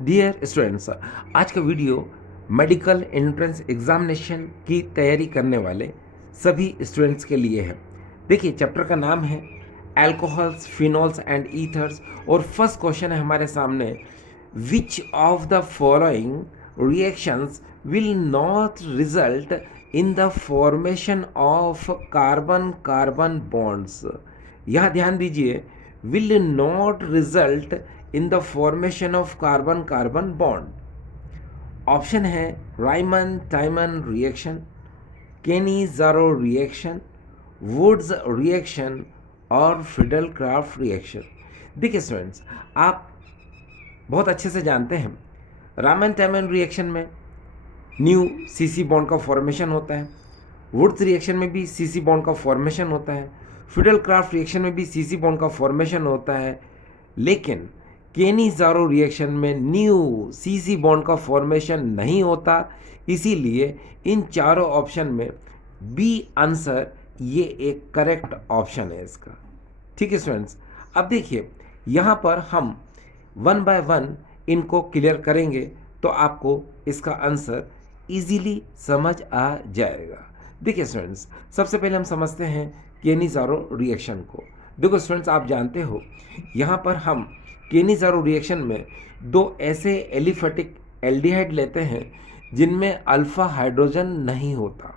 Dear students, आज का video medical entrance examination की तैयारी करने वाले सभी स्टूडेंट्स के लिए है। देखिए, चैप्टर का नाम है अल्कोहल्स, फिनॉल्स एंड ईथर्स और फर्स्ट क्वेश्चन है हमारे सामने, विच of the following reactions will not result in the formation of carbon carbon bonds. यहाँ ध्यान दीजिए, will not result in the formation of carbon carbon bond. Option है Riemann टाइमन reaction, केनी ज़ारो reaction, Wurtz reaction और Fidel craft reaction. देखिए students, आप बहुत अच्छे से जानते हैं रामन टाइमन रिएक्शन में न्यू सीसी बॉन्ड का फॉर्मेशन होता है, वुड्स रिएक्शन में भी सीसी बॉन्ड का फॉर्मेशन होता है, फिडेल क्राफ्ट रिएक्शन में भी सीसी बॉन्ड का फॉर्मेशन होता है, लेकिन केनी ज़ारो रिएक्शन में न्यू सीसी बॉन्ड का फॉर्मेशन नहीं होता। इसीलिए इन चारों ऑप्शन में बी आंसर ये एक करेक्ट ऑप्शन है इसका। ठीक है स्टूडेंट्स, अब देखिए यहाँ पर हम वन बाय वन इनको क्लियर करेंगे तो आपको इसका आंसर इजीली समझ आ जाएगा। देखिए स्टूडेंट्स, सबसे पहले हम समझते हैं केनी-ज़ारो रिएक्शन को। देखो स्टूडेंट्स, आप जानते हो यहाँ पर हम केनी-ज़ारो रिएक्शन में दो ऐसे एलिफेटिक एल्डिहाइड लेते हैं जिनमें अल्फा हाइड्रोजन नहीं होता।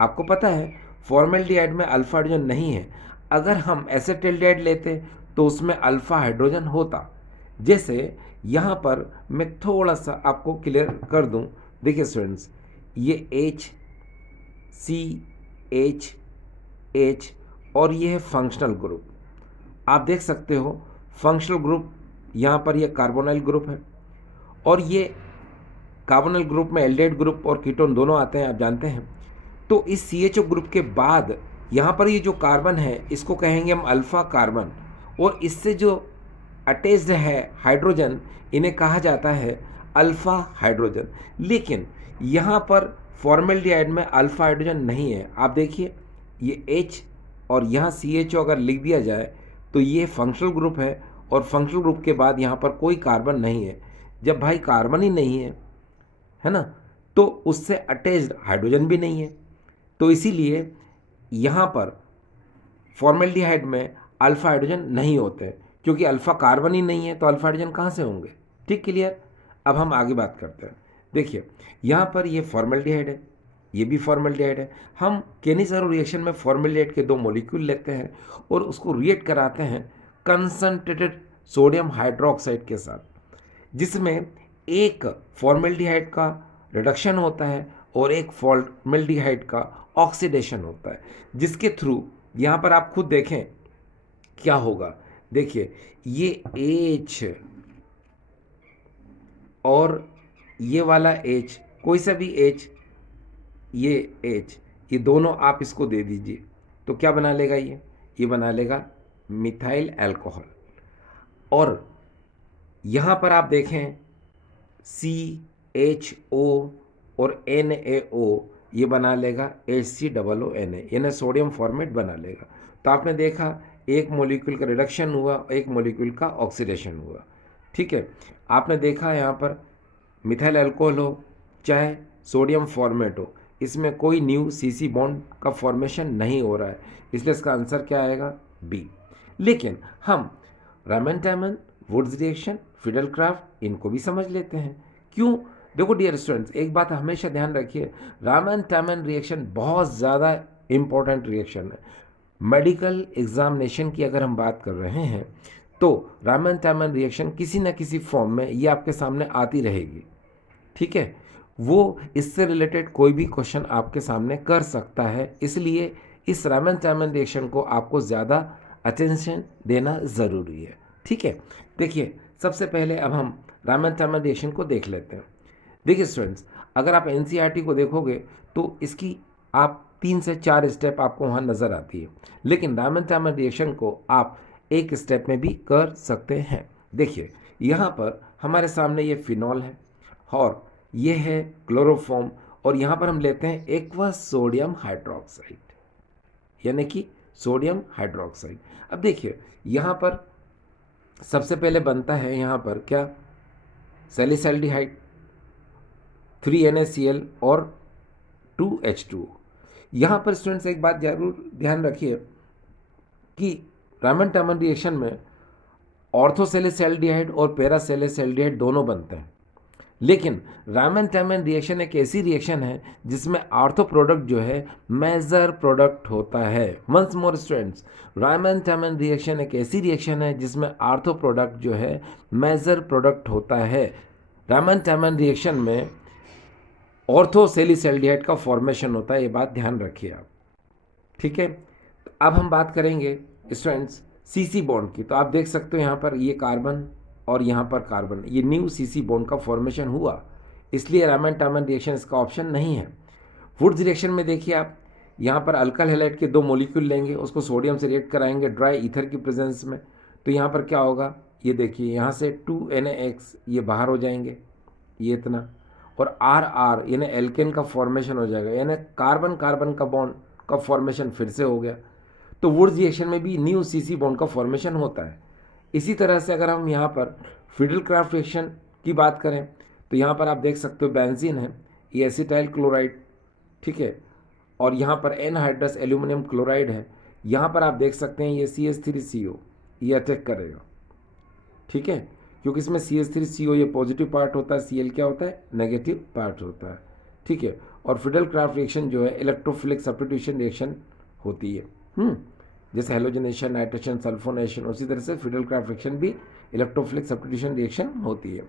आपको पता है फॉर्मेल्डिहाइड में अल्फा हाइड्रोजन नहीं है। अगर हम एसेटेल्डिहाइड लेते तो उसमें अल्फा हाइड्रोजन होता। जैसे यहाँ पर मैं थोड़ा सा आपको क्लियर कर दूँ। देखिए स्टूडेंट्स, ये H C H H और ये है फंक्शनल ग्रुप। आप देख सकते हो फंक्शनल ग्रुप, यहाँ पर ये कार्बोनाइल ग्रुप है और ये कार्बोनाइल ग्रुप में एल्डिहाइड ग्रुप और कीटोन दोनों आते हैं, आप जानते हैं। तो इस CHO ग्रुप के बाद यहाँ पर ये जो कार्बन है इसको कहेंगे हम अल्फा कार्बन, और इससे जो अटैच्ड है हाइड्रोजन इन्हें कहा जाता है अल्फा हाइड्रोजन। लेकिन यहाँ पर फॉर्मेल्डिहाइड में अल्फा हाइड्रोजन नहीं है। आप देखिए ये H और यहाँ CHO अगर लिख दिया जाए तो ये फंक्शनल ग्रुप है और फंक्शनल ग्रुप के बाद यहाँ पर कोई कार्बन नहीं है। जब भाई कार्बन ही नहीं है ना, तो उससे अटैच्ड हाइड्रोजन भी नहीं है। तो इसीलिए यहाँ पर फॉर्मेल्डिहाइड में अल्फा हाइड्रोजन नहीं होते, क्योंकि अल्फा कार्बन ही नहीं है तो अल्फा हाइड्रोजन कहाँ से होंगे। ठीक, क्लियर। अब हम आगे बात करते हैं। देखिए यहाँ पर ये फॉर्मेल्डिहाइड है, ये भी फॉर्मेल्डिहाइड है। हम केनी-ज़ारो रिएक्शन में फॉर्मेल्डिहाइड के दो मॉलिक्यूल लेते हैं और उसको रिएक्ट कराते हैं कंसनट्रेटेड सोडियम हाइड्रोक्साइड के साथ, जिसमें एक फॉर्मेल्डिहाइड का रिडक्शन होता है और एक फॉर्मेल्डिहाइड का ऑक्सीडेशन होता है, जिसके थ्रू यहाँ पर आप खुद देखें क्या होगा। देखिए ये H और ये वाला H, कोई सा भी H, ये H, ये दोनों आप इसको दे दीजिए तो क्या बना लेगा, ये बना लेगा मिथाइल अल्कोहल। और यहाँ पर आप देखें CHO और NaO, ये बना लेगा HCOONA, यानी सोडियम फॉर्मेट बना लेगा। तो आपने देखा एक मॉलिक्यूल का रिडक्शन हुआ, एक मॉलिक्यूल का ऑक्सीडेशन हुआ। ठीक है, आपने देखा यहाँ पर मिथाइल अल्कोहल हो चाहे सोडियम फॉर्मेट हो, इसमें कोई न्यू CC बॉन्ड का फॉर्मेशन नहीं हो रहा है, इसलिए इसका आंसर क्या आएगा, बी। लेकिन हम Raman टाइमन, Wurtz reaction, Fidel craft इनको भी समझ लेते हैं। क्यों? देखो डियर स्टूडेंट्स, एक बात हमेशा ध्यान रखिए, रामन टाइमन रिएक्शन बहुत ज़्यादा इम्पोर्टेंट रिएक्शन है। मेडिकल एग्जामिनेशन की अगर हम बात कर रहे हैं तो रामन टाइमन रिएक्शन किसी न किसी फॉर्म में ये आपके सामने आती रहेगी। ठीक है, वो इससे रिलेटेड कोई भी क्वेश्चन आपके सामने कर सकता है, इसलिए इस रामन टाइमन रिएक्शन को आपको ज़्यादा अटेंशन देना ज़रूरी है। ठीक है, देखिए सबसे पहले अब हम रामन टाइमन रिएक्शन को देख लेते हैं। देखिए स्टूडेंट्स, अगर आप NCERT को देखोगे तो इसकी आप 3 से 4 स्टेप आपको वहाँ नज़र आती है, लेकिन रामन टाइमन रिएक्शन को आप एक स्टेप में भी कर सकते हैं। देखिए यहाँ पर हमारे सामने ये फिनॉल है और ये है क्लोरोफॉर्म, और यहाँ पर हम लेते हैं एक्वस सोडियम हाइड्रोक्साइड, यानी कि सोडियम हाइड्रोक्साइड। अब देखिए यहाँ पर सबसे पहले बनता है यहाँ पर क्या, सैलिसैल्डिहाइड, 3NaCl और 2H2O। यहाँ पर स्टूडेंट्स एक बात जरूर ध्यान रखिए कि रामन टामन रिएक्शन में ऑर्थोसैलिसैल्डिहाइड और पैरासैलिसैल्डिहाइड दोनों बनते हैं, लेकिन रामन टामन रिएक्शन एक ऐसी रिएक्शन है जिसमें आर्थो प्रोडक्ट जो है मेजर प्रोडक्ट होता है। Once more students, Reimer Tiemann reaction एक ऐसी रिएक्शन है जिसमें आर्थो प्रोडक्ट जो है मेजर प्रोडक्ट होता है। रामन टामन रिएक्शन में ऑर्थोसैलिसैल्डिहाइड का फॉर्मेशन होता है, ये बात ध्यान रखिए आप, ठीक है। तो अब हम बात करेंगे स्टूडेंट्स सीसी बॉन्ड की। तो आप देख सकते हो यहाँ पर ये कार्बन और यहाँ पर कार्बन, ये न्यू सीसी बॉन्ड का फॉर्मेशन हुआ, इसलिए रामन टामन रिएक्शन इसका ऑप्शन नहीं है। वुड्स रिएक्शन में देखिए आप, यहाँ पर अल्काइल हैलाइड के 2 मॉलिक्यूल लेंगे, उसको सोडियम से रिएक्ट कराएंगे ड्राई ईथर की प्रेजेंस में, तो यहाँ पर क्या होगा, ये देखिए यहाँ से 2NaX ये बाहर हो जाएंगे, ये इतना, और RR यानी एल्केन का फॉर्मेशन हो जाएगा, यानी कार्बन कार्बन का बॉन्ड का फॉर्मेशन फिर से हो गया। तो वुड्स रिएक्शन में भी न्यू सीसी बॉन्ड का फॉर्मेशन होता है। इसी तरह से अगर हम यहाँ पर फिडल-क्राफ्ट रिएक्शन की बात करें तो यहाँ पर आप देख सकते हो बेंजीन है, ये एसिटाइल क्लोराइड, ठीक है, और यहाँ पर एनहाइड्रस एल्यूमिनियम क्लोराइड है, यहाँ पर आप देख सकते हैं ये CH3CO ये अटैक करेगा, ठीक है, क्योंकि इसमें CH3CO ये पॉजिटिव पार्ट होता है, Cl क्या होता है, नेगेटिव पार्ट होता है, ठीक है। और फिडल-क्राफ्ट रिएक्शन जो है इलेक्ट्रोफिलिक सब्स्टिट्यूशन रिएक्शन होती है, जैसे हेलोजनेशन, नाइट्रेशन, सल्फोनेशन, उसी तरह से फिडल-क्राफ्ट रिएक्शन भी इलेक्ट्रोफिलिक सब्स्टिट्यूशन रिएक्शन होती है।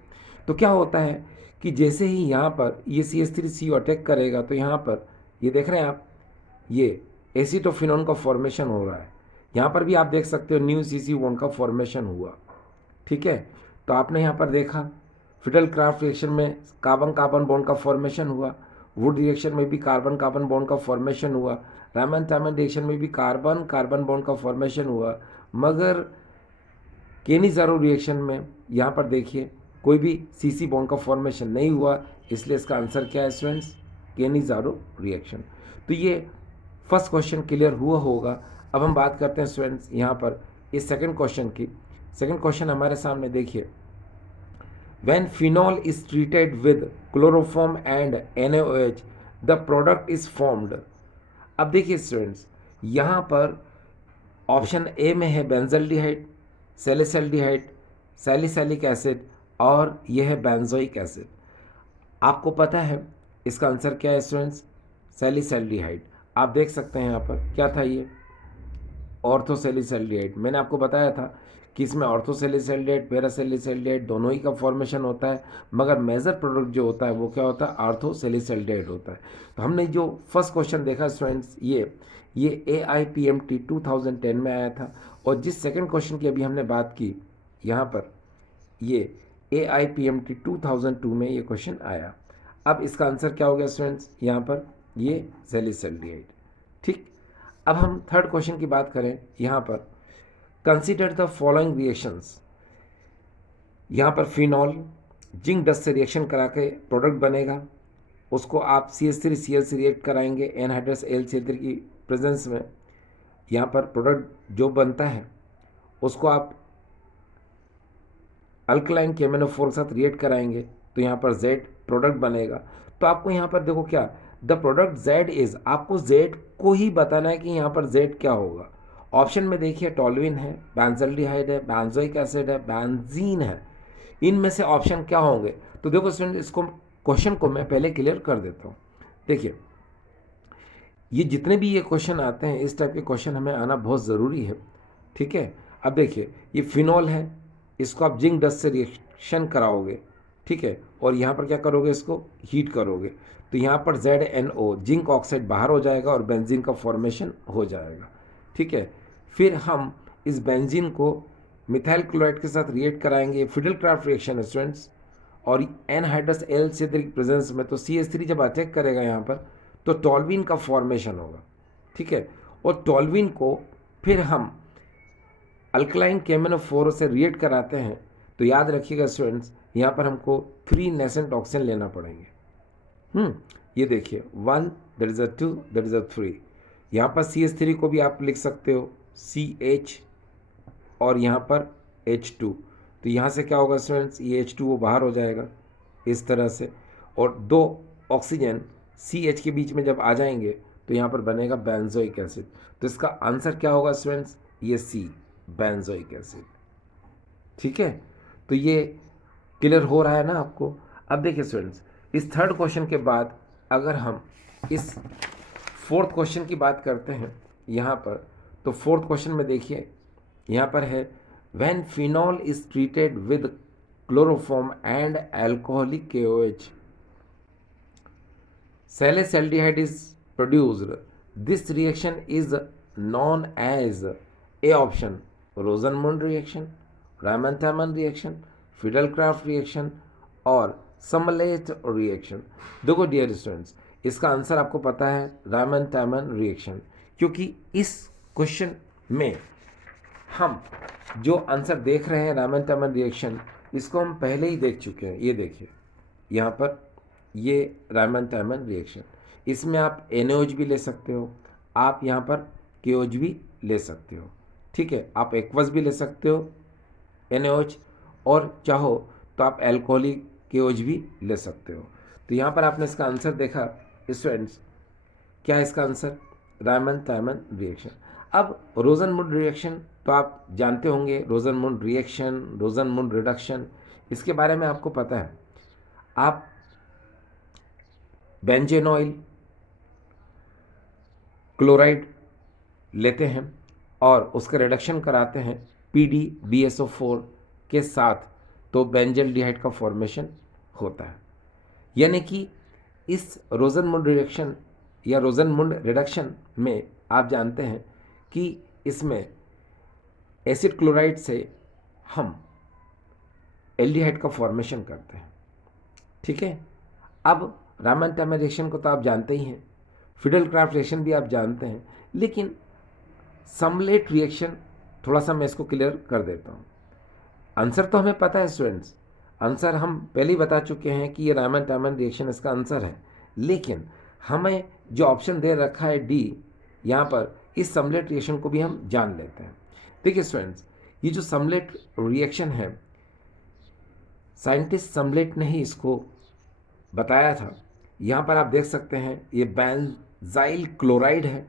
तो क्या होता है कि जैसे ही यहाँ पर ये CH3CO अटैक करेगा तो यहाँ पर ये देख रहे हैं आप, ये एसीटोफिनोन का फॉर्मेशन हो रहा है, यहाँ पर भी आप देख सकते हो न्यू सीसी बॉन्ड का फॉर्मेशन हुआ, ठीक है। तो आपने यहाँ पर देखा फिडल-क्राफ्ट रिएक्शन में कार्बन कार्बन बॉन्ड का फॉर्मेशन हुआ, वुड रिएक्शन में भी कार्बन कार्बन बॉन्ड का फॉर्मेशन हुआ, रामन टामन रिएक्शन में भी कार्बन कार्बन बॉन्ड का फॉर्मेशन हुआ, मगर केनिज़ारो रिएक्शन में यहाँ पर देखिए कोई भी सीसी बॉन्ड का फॉर्मेशन नहीं हुआ, इसलिए इसका आंसर क्या है स्टूडेंट्स, केनिज़ारो रिएक्शन। तो ये फर्स्ट क्वेश्चन क्लियर हुआ होगा। अब हम बात करते हैं स्टूडेंट्स यहाँ पर इस सेकंड क्वेश्चन की। सेकंड क्वेश्चन हमारे सामने देखिए, when phenol is treated with chloroform and NaOH the product is formed। अब देखिए स्टूडेंट्स, यहाँ पर ऑप्शन ए में है बेंजल्डिहाइड, सैलिसैल्डिहाइड, सैलिसैलिक एसिड और यह है बेंजोइक एसिड। आपको पता है इसका आंसर क्या है स्टूडेंट्स, सैलिसैल्डिहाइड। आप देख सकते हैं यहाँ पर क्या था, ये ऑर्थोसैलिसैल्डिहाइड। मैंने आपको बताया था कि इसमें ऑर्थोसैलिसैल्डिहाइड पैरासैलिसैल्डिहाइड दोनों ही का फॉर्मेशन होता है, मगर मेजर प्रोडक्ट जो होता है वो क्या होता है, ऑर्थोसैलिसैल्डिहाइड होता है। तो हमने जो फर्स्ट क्वेश्चन देखा स्टूडेंट्स, ये AIPMT 2010 में आया था, और जिस सेकंड क्वेश्चन की अभी हमने बात की यहाँ पर, ये AIPMT 2002 में ये क्वेश्चन आया। अब इसका आंसर क्या हो गया स्टूडेंट्स, यहाँ पर ये सैलिसैल्डिहाइड, ठीक। अब हम थर्ड क्वेश्चन की बात करें, यहाँ पर कंसिडर द फॉलोइंग रिएक्शंस। यहाँ पर फिनॉल जिंक डस्ट से रिएक्शन करा के प्रोडक्ट बनेगा, उसको आप CH3Cl से रिएक्ट कराएंगे एनहाइड्रस Al की प्रेजेंस में, यहाँ पर प्रोडक्ट जो बनता है उसको आप अल्कलाइन केमिनोफोर के साथ रिएक्ट कराएंगे तो यहाँ पर Z प्रोडक्ट बनेगा। तो आपको यहाँ पर देखो क्या, द प्रोडक्ट Z इज, आपको Z को ही बताना है कि यहाँ पर Z क्या होगा। ऑप्शन में देखिए टॉल्यूइन है, बेंजल्डिहाइड है, बेंजोइक एसिड है, बेंजीन है, इनमें से ऑप्शन क्या होंगे। तो देखो स्टूडेंट, इसको क्वेश्चन को मैं पहले क्लियर कर देता हूँ। देखिए ये जितने भी ये क्वेश्चन आते हैं, इस टाइप के क्वेश्चन हमें आना बहुत ज़रूरी है, ठीक है। अब देखिए ये फिनॉल है, इसको आप जिंक डस्ट से रिएक्शन कराओगे, ठीक है, और यहाँ पर क्या करोगे, इसको हीट करोगे, तो यहाँ पर ZNO जिंक ऑक्साइड बाहर हो जाएगा और बेंजीन का फॉर्मेशन हो जाएगा, ठीक है। फिर हम इस बेंजीन को मिथाइल क्लोराइड के साथ रिएक्ट कराएंगे, फिडल-क्राफ्ट रिएक्शन है स्टूडेंट्स, और एनहाइड्रस Al की प्रेजेंस में, तो CH3 जब अटैक करेगा यहाँ पर तो टॉल्यूइन का फॉर्मेशन होगा, ठीक है। और टॉल्यूइन को फिर हम अल्कलाइन केमिनोफोर से रिएक्ट कराते हैं, तो याद रखिएगा स्टूडेंट्स, यहाँ पर हमको 3 नेसेंट ऑक्सीजन लेना पड़ेंगे। ये देखिए 1, that is a 2, that is a 3। यहाँ पर CH3 को भी आप लिख सकते हो CH और यहाँ पर H2, तो यहाँ से क्या होगा स्टूडेंट्स, ये H2O बाहर हो जाएगा इस तरह से, और 2 ऑक्सीजन CH के बीच में जब आ जाएंगे तो यहाँ पर बनेगा बेंजोइक एसिड। तो इसका आंसर क्या होगा स्टूडेंट्स, ये C, बेंजोइक एसिड। ठीक है, तो ये क्लियर हो रहा है ना आपको। अब देखिए स्टूडेंट्स, इस थर्ड क्वेश्चन के बाद अगर हम इस फोर्थ क्वेश्चन की बात करते हैं यहाँ पर, तो फोर्थ क्वेश्चन में देखिए यहाँ पर है, when phenol is treated with chloroform and alcoholic KOH, salicylic is produced. This reaction is known as A option, Rosenmund reaction, Raman-Thaman reaction, Fidelkraft reaction और समलेट रिएक्शन। देखो डियर स्टूडेंट्स, इसका आंसर आपको पता है, रामन-थैमन रिएक्शन, क्योंकि इस क्वेश्चन में हम जो आंसर देख रहे हैं रामन-थैमन रिएक्शन, इसको हम पहले ही देख चुके हैं। ये देखिए यहाँ पर, ये रामन-थैमन रिएक्शन, इसमें आप NaOH भी ले सकते हो, आप यहाँ पर KOH भी ले सकते हो। ठीक है, आप एक्वस भी ले सकते हो NaOH, और चाहो तो आप एल्कोहलिक KOH भी ले सकते हो। तो यहाँ पर आपने इसका आंसर देखा स्टूडेंट्स, क्या है इसका आंसर, रामन-थैमन रिएक्शन। अब रोजनमुंड रिएक्शन तो आप जानते होंगे, रोजनमुंड रिएक्शन, रोजनमुंड रिडक्शन, इसके बारे में आपको पता है। आप बेंजीन ऑयल क्लोराइड लेते हैं और उसका रिडक्शन कराते हैं PdBSO4 के साथ, तो बेंजल्डिहाइड का फॉर्मेशन होता है। यानी कि इस रोजनमुंड रिएक्शन या रोजनमुंड रिडक्शन में आप जानते हैं कि इसमें एसिड क्लोराइड से हम एल्डिहाइड का फॉर्मेशन करते हैं। ठीक है, अब रामन-थैमन रिएक्शन को तो आप जानते ही हैं, फिडेलक्राफ्ट रिएक्शन भी आप जानते हैं, लेकिन समलेट रिएक्शन थोड़ा सा मैं इसको क्लियर कर देता हूँ। आंसर तो हमें पता है स्टूडेंट्स, आंसर हम पहले ही बता चुके हैं कि ये रामन-थैमन रिएक्शन इसका आंसर है, लेकिन हमें जो ऑप्शन दे रखा है D, यहाँ पर इस समलेट रिएक्शन को भी हम जान लेते हैं। देखिए स्टूडेंट्स, ये जो समलेट रिएक्शन है, साइंटिस्ट समलेट ने ही इसको बताया था। यहाँ पर आप देख सकते हैं, ये बेंजाइल क्लोराइड है,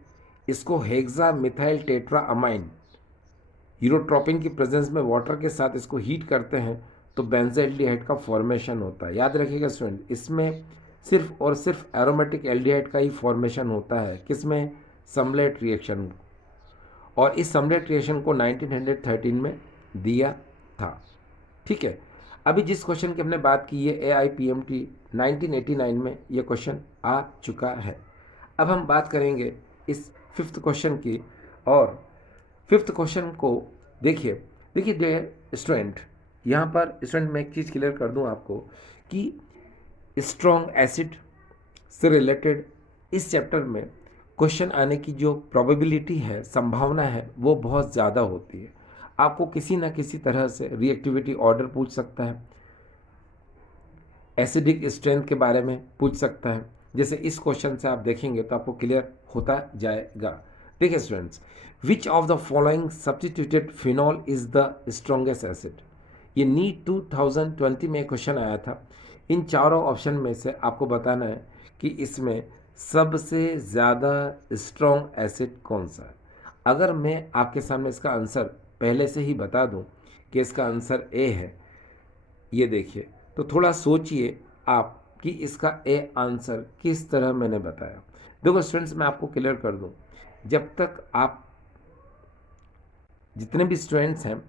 इसको hexa methyl tetra amine urotropine की प्रेजेंस में वाटर के साथ इसको हीट करते हैं तो बेंजल्डिहाइड का फॉर्मेशन होता है। याद रखिएगा स्टूडेंट, इसमें सिर्फ और सिर्फ एरोमेटिक एल्डिहाइड का ही फॉर्मेशन होता है, किसमें, समलेट रिएक्शन। और इस समलेट रिएक्शन को 1913 में दिया था। ठीक है, अभी जिस क्वेश्चन की हमने बात की, ये AIPMT 1989 में ये क्वेश्चन आ चुका है। अब हम बात करेंगे इस फिफ्थ क्वेश्चन की, और फिफ्थ क्वेश्चन को देखिए डियर स्टूडेंट, यहाँ पर स्टूडेंट मैं एक चीज़ क्लियर कर दूँ आपको कि स्ट्रॉन्ग एसिड से रिलेटेड इस चैप्टर में क्वेश्चन आने की जो प्रोबेबिलिटी है, संभावना है, वो बहुत ज़्यादा होती है। आपको किसी ना किसी तरह से रिएक्टिविटी ऑर्डर पूछ सकता है, एसिडिक स्ट्रेंथ के बारे में पूछ सकता है। जैसे इस क्वेश्चन से आप देखेंगे तो आपको क्लियर होता जाएगा। देखिए students, which of the following substituted phenol is the strongest acid, ये नीट 2020 में क्वेश्चन आया था। इन चारों ऑप्शन में से आपको बताना है कि इसमें सबसे ज़्यादा स्ट्रॉन्ग एसिड कौन सा है। अगर मैं आपके सामने इसका आंसर पहले से ही बता दूं कि इसका आंसर A है, ये देखिए, तो थोड़ा सोचिए आप कि इसका A आंसर किस तरह मैंने बताया। देखो स्टूडेंट्स, मैं आपको क्लियर कर दूं, जब तक आप जितने भी स्टूडेंट्स हैं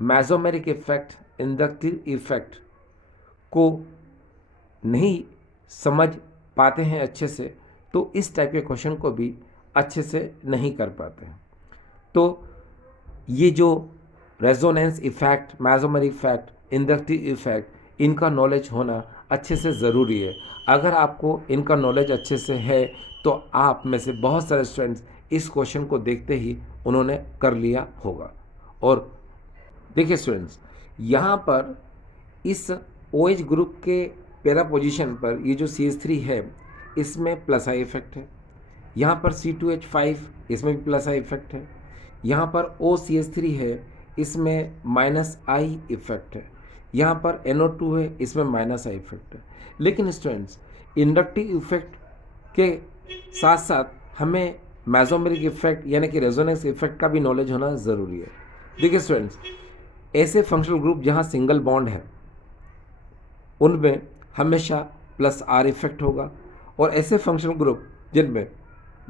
मेसोमेरिक इफेक्ट, इंडक्टिव इफेक्ट को नहीं समझ पाते हैं अच्छे से, तो इस टाइप के क्वेश्चन को भी अच्छे से नहीं कर पाते हैं। तो ये जो resonance effect, mesomeric effect, inductive effect, इनका नॉलेज होना अच्छे से ज़रूरी है। अगर आपको इनका नॉलेज अच्छे से है तो आप में से बहुत सारे स्टूडेंट्स इस क्वेश्चन को देखते ही उन्होंने कर लिया होगा। और देखिए स्टूडेंट्स, यहाँ पर इस OH ग्रुप के पैरा पोजीशन पर ये जो CH3 है, इसमें प्लस आई इफेक्ट है। यहाँ पर C2H5, इसमें भी प्लस आई इफेक्ट है। यहाँ पर OCH3 है, इसमें माइनस आई इफेक्ट है, यहाँ पर NO2 है, इसमें माइनस आई इफेक्ट है। लेकिन स्टूडेंट्स इंडक्टिव इफेक्ट के साथ साथ हमें मेसोमेरिक इफेक्ट यानी कि रेजोनेंस इफेक्ट का भी नॉलेज होना ज़रूरी है। देखिए स्टूडेंट्स, ऐसे फंक्शनल ग्रुप जहाँ सिंगल बॉन्ड है उनमें हमेशा प्लस आर इफेक्ट होगा, और ऐसे फंक्शनल ग्रुप जिनमें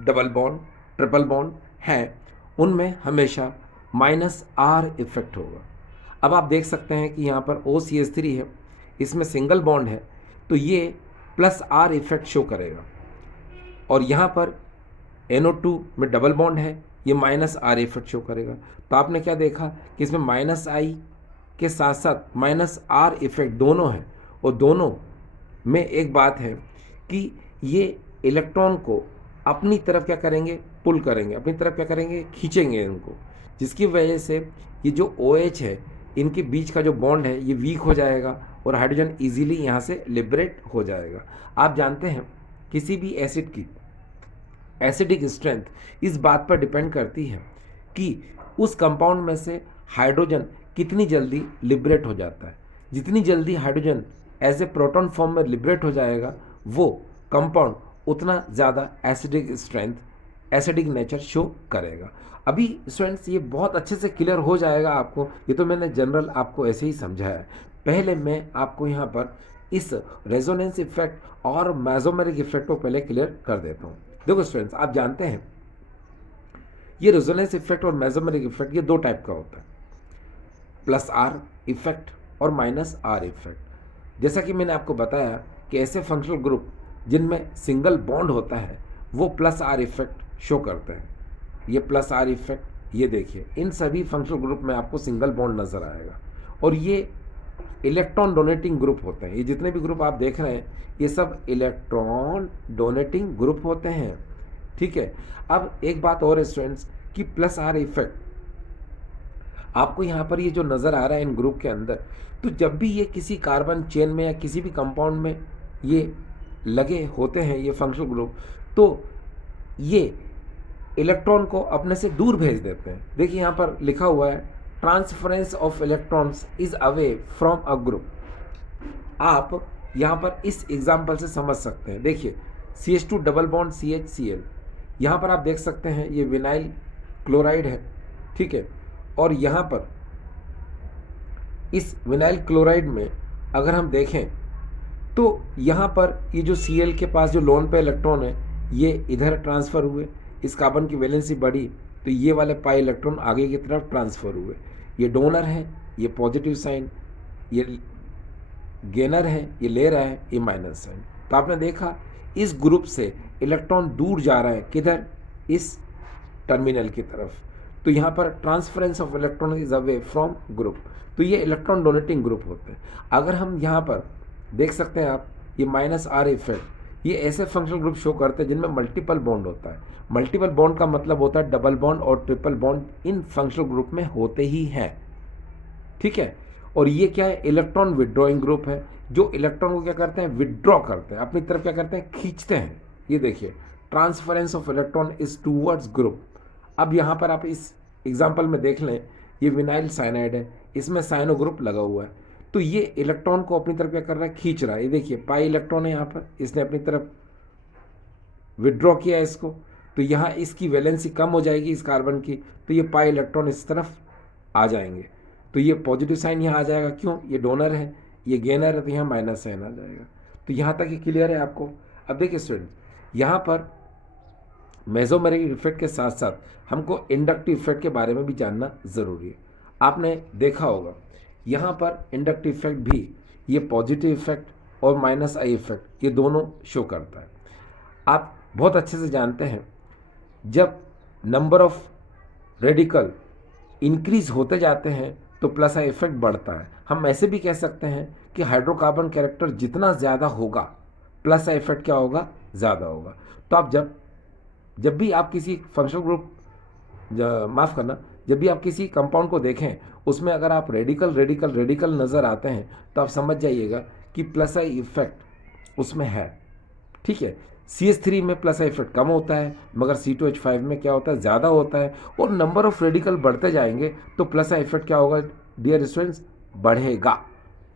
डबल बॉन्ड ट्रिपल बॉन्ड है उनमें हमेशा माइनस आर इफेक्ट होगा। अब आप देख सकते हैं कि यहाँ पर OCH3 है, इसमें सिंगल बॉन्ड है तो ये प्लस आर इफेक्ट शो करेगा, और यहाँ पर NO2 में डबल बॉन्ड है, ये माइनस आर इफेक्ट शो करेगा। तो आपने क्या देखा कि इसमें माइनस आई के साथ साथ माइनस आर इफेक्ट दोनों हैं, और दोनों में एक बात है कि ये इलेक्ट्रॉन को अपनी तरफ क्या करेंगे, पुल करेंगे, अपनी तरफ क्या करेंगे, खींचेंगे इनको, जिसकी वजह से ये जो OH है इनके बीच का जो बॉन्ड है ये वीक हो जाएगा और हाइड्रोजन इजीली यहाँ से लिबरेट हो जाएगा। आप जानते हैं किसी भी एसिड की एसिडिक स्ट्रेंथ इस बात पर डिपेंड करती है कि उस कंपाउंड में से हाइड्रोजन कितनी जल्दी लिबरेट हो जाता है। जितनी जल्दी hydrogen as a proton form में लिबरेट हो जाएगा वो कंपाउंड उतना ज़्यादा acidic strength, acidic nature show करेगा। अभी स्टूडेंट्स ये बहुत अच्छे से क्लियर हो जाएगा आपको, ये तो मैंने जनरल आपको ऐसे ही समझाया है। पहले मैं आपको यहाँ पर इस रेजोनेंस इफेक्ट और मेसोमेरिक इफेक्ट को पहले क्लियर कर देता हूँ। देखो स्टूडेंट्स, आप जानते हैं ये रेजोनेंस इफेक्ट और मेसोमेरिक इफेक्ट ये दो टाइप का होता है, प्लस आर इफेक्ट और माइनस आर इफेक्ट। जैसा कि मैंने आपको बताया कि ऐसे फंक्शनल ग्रुप जिनमें सिंगल बॉन्ड होता है वो प्लस आर इफेक्ट शो करते हैं। ये प्लस आर इफेक्ट, ये देखिए इन सभी फंक्शनल ग्रुप में आपको सिंगल बॉन्ड नजर आएगा, और ये इलेक्ट्रॉन डोनेटिंग ग्रुप होते हैं। ये जितने भी ग्रुप आप देख रहे हैं ये सब इलेक्ट्रॉन डोनेटिंग ग्रुप होते हैं, ठीक है। अब एक बात और है स्टूडेंट्स कि प्लस आर इफेक्ट आपको यहाँ पर ये जो नज़र आ रहा है इन ग्रुप के अंदर, तो जब भी ये किसी कार्बन चेन में या किसी भी कंपाउंड में ये लगे होते हैं ये फंक्शनल ग्रुप, तो ये इलेक्ट्रॉन को अपने से दूर भेज देते हैं। देखिए यहाँ पर लिखा हुआ है transference of electrons is away from a group. आप यहाँ पर इस एग्जाम्पल से समझ सकते हैं। देखिए CH2 डबल बॉन्ड CHCl, यहाँ पर आप देख सकते हैं ये विनाइल क्लोराइड है, ठीक है। और यहाँ पर इस विनाइल क्लोराइड में अगर हम देखें तो यहाँ पर ये जो Cl के पास जो लोन पे इलेक्ट्रॉन है ये इधर ट्रांसफ़र हुए, इस कार्बन की वैलेंसी बढ़ी तो ये वाले पाई इलेक्ट्रॉन आगे की तरफ ट्रांसफ़र हुए। ये डोनर है, ये पॉजिटिव साइन, ये गेनर है, ये ले रहा है, ये माइनस साइन। तो आपने देखा इस ग्रुप से इलेक्ट्रॉन दूर जा रहा है, किधर, इस टर्मिनल की तरफ। तो यहाँ पर transference of electron is away from group, तो ये इलेक्ट्रॉन डोनेटिंग ग्रुप होते हैं। अगर हम यहाँ पर देख सकते हैं आप ये माइनस आर इफेक्ट, ये ऐसे फंक्शनल ग्रुप शो करते हैं जिनमें मल्टीपल बॉन्ड होता है। मल्टीपल बॉन्ड का मतलब होता है डबल बॉन्ड और triple bond in functional group में होते ही हैं, ठीक है। और ये क्या है, इलेक्ट्रॉन विड्रॉइंग ग्रुप है, जो इलेक्ट्रॉन को क्या करते हैं, विड्रॉ करते हैं, अपनी तरफ क्या करते हैं, खींचते हैं। ये देखिए transference of electron is towards group. अब यहाँ पर आप इस एग्जाम्पल में देख लें, ये विनाइल साइनाइड है, इसमें साइनो ग्रुप लगा हुआ है, तो ये इलेक्ट्रॉन को अपनी तरफ क्या कर रहा है, खींच रहा है। ये देखिए पाई इलेक्ट्रॉन है यहाँ पर, इसने अपनी तरफ विड्रॉ किया इसको, तो यहाँ इसकी वैलेंसी कम हो जाएगी इस कार्बन की, तो ये पाई इलेक्ट्रॉन इस तरफ आ जाएंगे, तो ये पॉजिटिव साइन यहाँ आ जाएगा। क्यों, ये डोनर है, ये गेनर है, तो यहाँ माइनस साइन आ जाएगा। तो यहाँ तक ये क्लियर है आपको। अब देखिए स्टूडेंट, यहाँ पर मेसोमेरिक इफेक्ट के साथ साथ हमको इंडक्टिव इफेक्ट के बारे में भी जानना ज़रूरी है। आपने देखा होगा यहाँ पर इंडक्टिव इफेक्ट भी ये पॉजिटिव इफेक्ट और माइनस आई इफेक्ट ये दोनों शो करता है। आप बहुत अच्छे से जानते हैं जब नंबर ऑफ रेडिकल इंक्रीज होते जाते हैं तो प्लस आई इफेक्ट बढ़ता है। हम ऐसे भी कह सकते हैं कि हाइड्रोकार्बन कैरेक्टर जितना ज़्यादा होगा प्लस आई इफेक्ट क्या होगा, ज़्यादा होगा। तो आप जब भी आप किसी फंक्शनल ग्रुप, माफ़ करना, जब भी आप किसी कंपाउंड को देखें उसमें अगर आप रेडिकल नज़र आते हैं तो आप समझ जाइएगा कि प्लस आई इफेक्ट उसमें है, ठीक है। CH3 में प्लस आई इफेक्ट कम होता है, मगर C2H5 में क्या होता है, ज़्यादा होता है। और नंबर ऑफ रेडिकल बढ़ते जाएंगे तो प्लस आई इफेक्ट क्या होगा डियर स्टूडेंट्स, बढ़ेगा।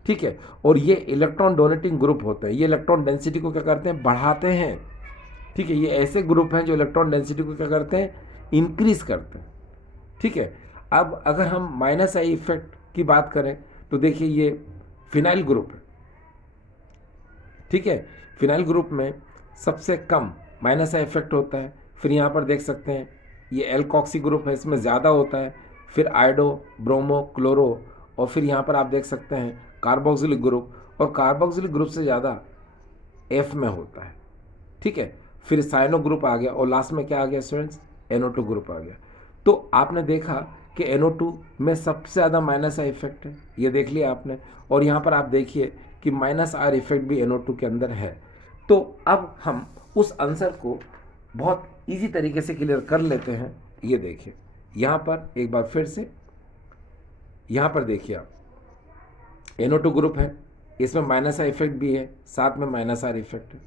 ठीक है, और ये इलेक्ट्रॉन डोनेटिंग ग्रुप होते हैं, ये इलेक्ट्रॉन डेंसिटी को क्या करते हैं, बढ़ाते हैं। ठीक है, ये ऐसे ग्रुप हैं जो इलेक्ट्रॉन डेंसिटी को क्या करते हैं, इंक्रीज करते हैं। ठीक है, अब अगर हम माइनस आई इफेक्ट की बात करें तो देखिए ये फिनाइल ग्रुप है। ठीक है, फिनाइल ग्रुप में सबसे कम माइनस आई इफेक्ट होता है। फिर यहाँ पर देख सकते हैं ये एल्कॉक्सी ग्रुप है, इसमें ज़्यादा होता है। फिर आयोडो, ब्रोमो, क्लोरो, और फिर यहाँ पर आप देख सकते हैं कार्बोक्सिलिक ग्रुप, और कार्बोक्सिलिक ग्रुप से ज़्यादा एफ में होता है। ठीक है, फिर साइनो ग्रुप आ गया, और लास्ट में क्या आ गया स्टूडेंट्स, NO2 ग्रुप आ गया। तो आपने देखा कि NO2 में सबसे ज़्यादा माइनस आई इफेक्ट है, ये देख लिया आपने। और यहाँ पर आप देखिए कि माइनस आर इफेक्ट भी NO2 के अंदर है। तो अब हम उस आंसर को बहुत इजी तरीके से क्लियर कर लेते हैं। ये देखिए यहाँ पर एक बार फिर से, यहाँ पर देखिए आप NO2 ग्रुप है, इसमें माइनस आर इफेक्ट भी है, साथ में माइनस आर इफेक्ट है।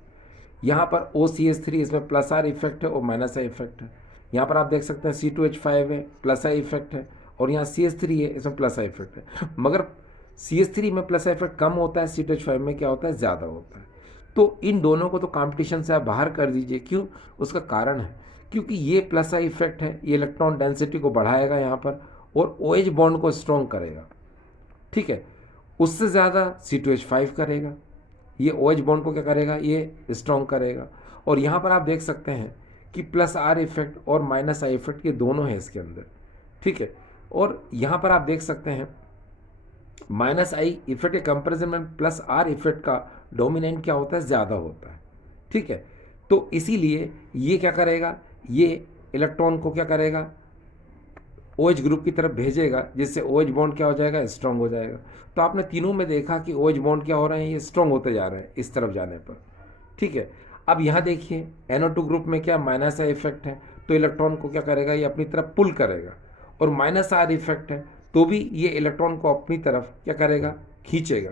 यहाँ पर OCH3, इसमें प्लस आर इफेक्ट है और माइनस आई इफेक्ट है। यहाँ पर आप देख सकते हैं C2H5 है, प्लस आई इफेक्ट है, और यहाँ CH3 है, इसमें प्लस आई इफेक्ट है। मगर CH3 में प्लस आई इफेक्ट कम होता है, C2H5 में क्या होता है, ज़्यादा होता है। तो इन दोनों को तो कंपटीशन से आप बाहर कर दीजिए। क्यों, उसका कारण है क्योंकि ये प्लस आई इफेक्ट है, ये इलेक्ट्रॉन डेंसिटी को बढ़ाएगा यहाँ पर, और OH बॉन्ड को स्ट्रॉन्ग करेगा। ठीक है, उससे ज़्यादा C2H5 करेगा, ये OH बॉन्ड को क्या करेगा, ये स्ट्रॉन्ग करेगा। और यहाँ पर आप देख सकते हैं कि प्लस आर इफेक्ट और माइनस आई इफेक्ट ये दोनों हैं इसके अंदर। ठीक है, और यहाँ पर आप देख सकते हैं माइनस आई इफेक्ट के कंपैरिजन में प्लस आर इफेक्ट का डोमिनेंट क्या होता है, ज़्यादा होता है। ठीक है, तो इसीलिए ये क्या करेगा, ये इलेक्ट्रॉन को क्या करेगा, OH ग्रुप की तरफ भेजेगा, जिससे OH बॉन्ड क्या हो जाएगा, स्ट्रॉन्ग हो जाएगा। तो आपने तीनों में देखा कि OH बॉन्ड क्या हो रहे हैं, ये स्ट्रॉन्ग होते जा रहे हैं इस तरफ जाने पर। ठीक है, अब यहाँ देखिए NO2 ग्रुप में क्या माइनस आर इफेक्ट है, तो इलेक्ट्रॉन को क्या करेगा, ये अपनी तरफ पुल करेगा। और माइनस आर इफेक्ट है तो भी ये इलेक्ट्रॉन को अपनी तरफ क्या करेगा, खींचेगा।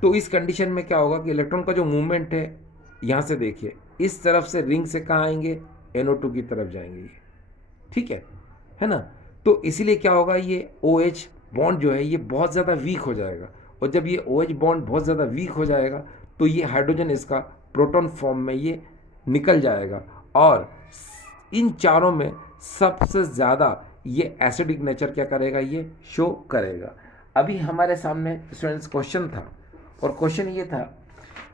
तो इस कंडीशन में क्या होगा कि इलेक्ट्रॉन का जो मूवमेंट है, यहाँ से देखिए इस तरफ से रिंग से कहाँ आएंगे, NO2 की तरफ जाएंगे ये। ठीक है ना। तो इसीलिए क्या होगा, ये OH बॉन्ड जो है ये बहुत ज़्यादा वीक हो जाएगा, और जब ये OH बॉन्ड बहुत ज़्यादा वीक हो जाएगा तो ये हाइड्रोजन इसका प्रोटॉन फॉर्म में ये निकल जाएगा, और इन चारों में सबसे ज़्यादा ये एसिडिक नेचर क्या करेगा, ये शो करेगा। अभी हमारे सामने स्टूडेंट्स क्वेश्चन था, और क्वेश्चन ये था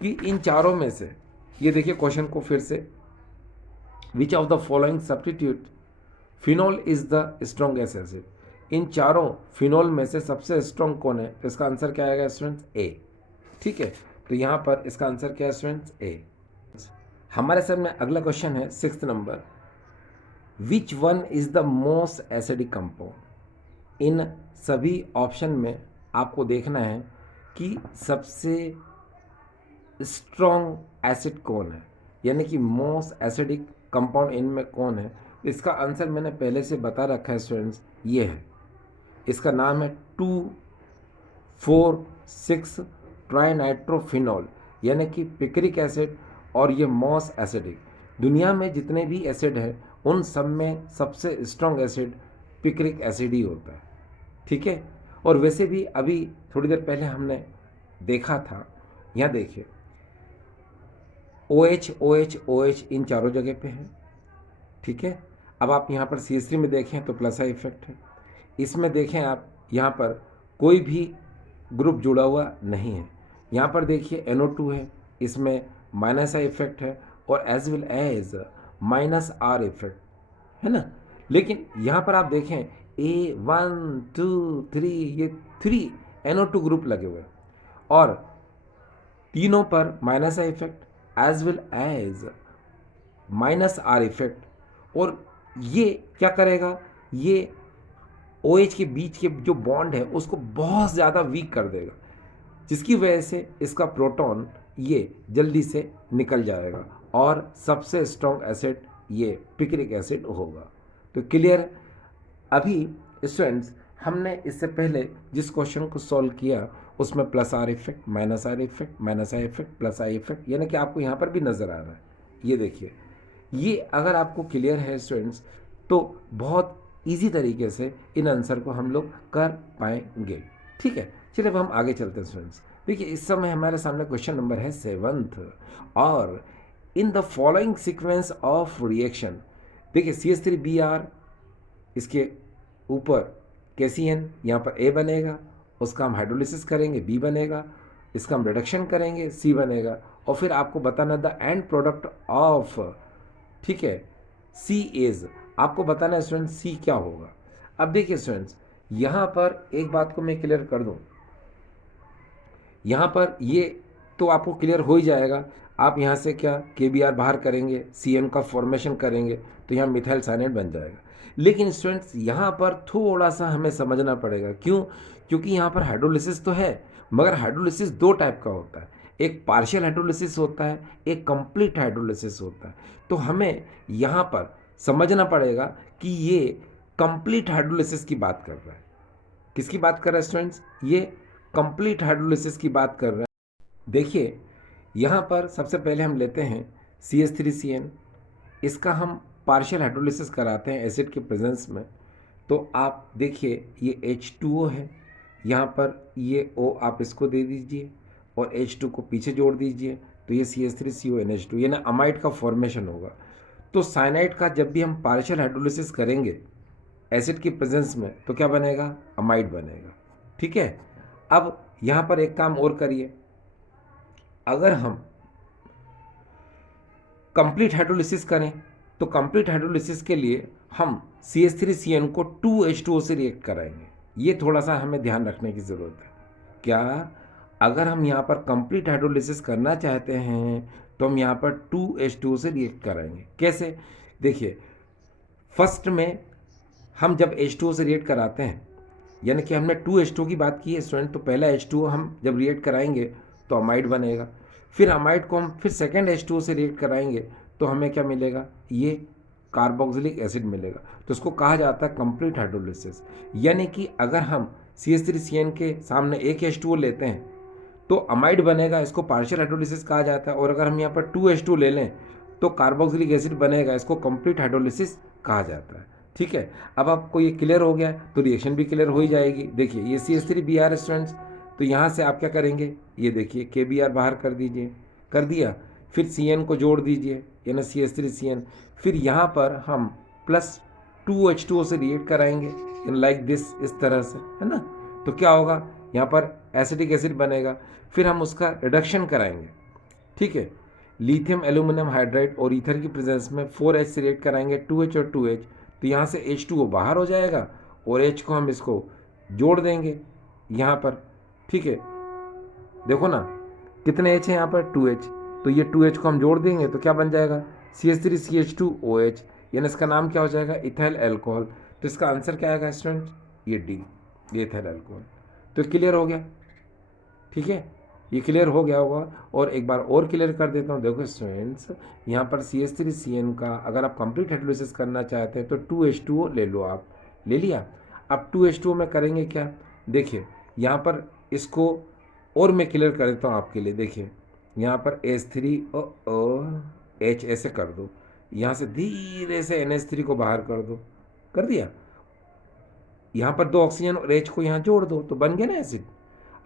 कि इन चारों में से, ये देखिए क्वेश्चन को फिर से, which of the following substitute phenol is the strongest acid. इन चारों फिनॉल में से सबसे स्ट्रॉन्ग कौन है, तो इसका आंसर क्या आएगा स्टूडेंट्स, ए। ठीक है, तो यहाँ पर इसका आंसर क्या है स्टूडेंट्स, ए। हमारे सामने अगला क्वेश्चन है 6th number, which one is the most acidic compound. इन सभी ऑप्शन में आपको देखना है कि सबसे स्ट्रॉन्ग एसिड कौन है, यानी कि मोस्ट एसिडिक कंपाउंड इनमें कौन है। इसका आंसर मैंने पहले से बता रखा है स्टूडेंट्स, ये है, इसका नाम है 2,4,6 ट्राइनाइट्रोफिनॉल, यानी कि पिक्रिक एसिड, और ये मोस्ट एसिडिक। दुनिया में जितने भी एसिड हैं उन सब में सबसे स्ट्रॉन्ग एसिड पिक्रिक एसिड ही होता है। ठीक है, और वैसे भी अभी थोड़ी देर पहले हमने देखा था, यहाँ देखिए OH OH OH इन चारों जगह पे है। ठीक है, अब आप यहाँ पर CH3 में देखें तो प्लस आई इफेक्ट है, इसमें देखें आप यहाँ पर कोई भी ग्रुप जुड़ा हुआ नहीं है। यहाँ पर देखिए NO2 है, इसमें माइनस आई इफेक्ट है, और as well as minus R effect है ना। लेकिन यहाँ पर आप देखें A1 2 3, ये 3 NO2 ग्रुप लगे हुए हैं, और तीनों पर minus I effect as well as minus R effect. और ये क्या करेगा, ये OH के बीच के जो बॉन्ड है उसको बहुत ज़्यादा वीक कर देगा, जिसकी वजह से इसका प्रोटॉन ये जल्दी से निकल जाएगा, और सबसे स्ट्रॉन्ग एसिड ये पिक्रिक एसिड होगा। तो क्लियर। अभी स्टूडेंट्स हमने इससे पहले जिस क्वेश्चन को सॉल्व किया उसमें plus are effect, minus R effect, minus I effect, plus I effect, यानी कि आपको यहाँ पर भी नज़र आ रहा है ये देखिए, ये अगर आपको क्लियर है स्टूडेंट्स तो बहुत इजी तरीके से इन आंसर को हम लोग कर पाएंगे। ठीक है, चलिए अब हम आगे चलते हैं स्टूडेंट्स। देखिए इस समय हमारे सामने क्वेश्चन नंबर है 7th, और in the following sequence of reaction, देखिए CH3Br, इसके ऊपर KCN, यहाँ पर A बनेगा, उसका हम हाइड्रोलिसिस करेंगे, B बनेगा, इसका हम रिडक्शन करेंगे, C बनेगा, और फिर आपको बताना द एंड प्रोडक्ट ऑफ, ठीक है, C इज, आपको बताना है स्टूडेंट C क्या होगा। अब देखिए स्टूडेंट्स, यहाँ पर एक बात को मैं क्लियर कर दूँ, यहाँ पर ये तो आपको क्लियर हो ही जाएगा। आप यहाँ से क्या KBr बाहर करेंगे, CN का फॉर्मेशन करेंगे, तो यहाँ मिथाइल साइनाइड बन जाएगा। लेकिन स्टूडेंट्स यहाँ पर थोड़ा सा हमें समझना पड़ेगा, क्यों? क्योंकि यहाँ पर हाइड्रोलिसिस तो है, मगर हाइड्रोलिसिस दो टाइप का होता है, एक पार्शियल हाइड्रोलिसिस होता है, एक कंप्लीट हाइड्रोलिसिस होता है। तो हमें यहाँ पर समझना पड़ेगा कि ये कंप्लीट हाइड्रोलिसिस की बात कर रहा है। किसकी बात कर रहा है स्टूडेंट्स? ये कंप्लीट हाइड्रोलिसिस की बात कर रहा है। देखिए यहाँ पर सबसे पहले हम लेते हैं CH3CN, इसका हम पार्शियल हाइड्रोलिसिस कराते हैं एसिड के प्रेजेंस में। तो आप देखिए ये H2O है, यहाँ पर ये O आप इसको दे दीजिए और H2 को पीछे जोड़ दीजिए, तो ये CH3CONH2, ये ना अमाइड का फॉर्मेशन होगा। तो साइनाइड का जब भी हम पार्शियल हाइड्रोलिसिस करेंगे एसिड की प्रेजेंस में, तो क्या बनेगा? अमाइड बनेगा। ठीक है, अब यहाँ पर एक काम और करिए, अगर हम कंप्लीट हाइड्रोलिसिस करें तो कंप्लीट हाइड्रोलिसिस के लिए हम CH3CN को 2H2O से रिएक्ट कराएंगे। ये थोड़ा सा हमें ध्यान रखने की ज़रूरत है। क्या? अगर हम यहाँ पर कंप्लीट हाइड्रोलिसिस करना चाहते हैं तो हम यहाँ पर 2H2O से रिएक्ट कराएंगे। कैसे? देखिए, फर्स्ट में हम जब H2O से रिएक्ट कराते हैं, यानी कि हमने 2H2O की बात की है स्टूडेंट, तो पहला H2O हम जब रिएक्ट कराएंगे तो अमाइड बनेगा। फिर अमाइड को हम फिर सेकेंड H2O से रिएक्ट कराएंगे तो हमें क्या मिलेगा? ये कार्बोक्सिलिक एसिड मिलेगा। तो इसको कहा जाता है कंप्लीट हाइड्रोलिसिस। यानी कि अगर हम CH3CN के सामने एक H2O लेते हैं तो अमाइड बनेगा, इसको पार्शियल हाइड्रोलिसिस कहा जाता है। और अगर हम यहाँ पर 2H2 ले लें तो कार्बोक्सिलिक एसिड बनेगा, इसको कंप्लीट हाइड्रोलिसिस कहा जाता है। ठीक है, अब आपको ये क्लियर हो गया तो रिएक्शन भी क्लियर हो ही जाएगी। देखिए ये CH3Br स्टूडेंट्स, तो यहाँ से आप क्या करेंगे? ये देखिए KBr बाहर कर दीजिए, कर दिया, फिर CN को जोड़ दीजिए, यानी CH3CN, फिर यहाँ पर हम प्लस 2H2O से रिएक्ट कराएंगे, लाइक दिस, इस तरह से, है ना। तो क्या होगा? यहाँ पर एसिटिक एसिड बनेगा, फिर हम उसका रिडक्शन कराएंगे। ठीक है, लिथियम एल्यूमिनियम हाइड्राइड और ईथर की प्रेजेंस में 4H से रिएक्ट कराएंगे, 2H और 2H, तो यहाँ से H2O बाहर हो जाएगा और H को हम इसको जोड़ देंगे यहाँ पर। ठीक है, देखो ना कितने H हैं यहाँ पर? 2H, तो ये 2H को हम जोड़ देंगे तो क्या बन जाएगा? CH3CH2OH, यानी इसका नाम क्या हो जाएगा? Ethyl alcohol. तो इसका आंसर क्या आएगा स्टूडेंट? ये D, ये इथाइल अल्कोहल। तो क्लियर हो गया? ठीक है, ये क्लियर हो गया होगा। और एक बार और क्लियर कर देता हूँ। देखो स्टूडेंट्स, यहाँ पर CH3CN का अगर आप कंप्लीट हाइड्रोलिसिस करना चाहते हैं तो 2H2O ले लो, आप ले लिया। अब 2H2O में करेंगे क्या? देखिए यहाँ पर इसको और मैं क्लियर कर देता हूँ आपके लिए। देखिए यहाँ पर H3OH ऐसे कर दो, यहाँ से धीरे से NH3 को बाहर कर दो, कर दिया। यहाँ पर 2 ऑक्सीजन और H को यहाँ जोड़ दो, तो बन गया ना एसिड।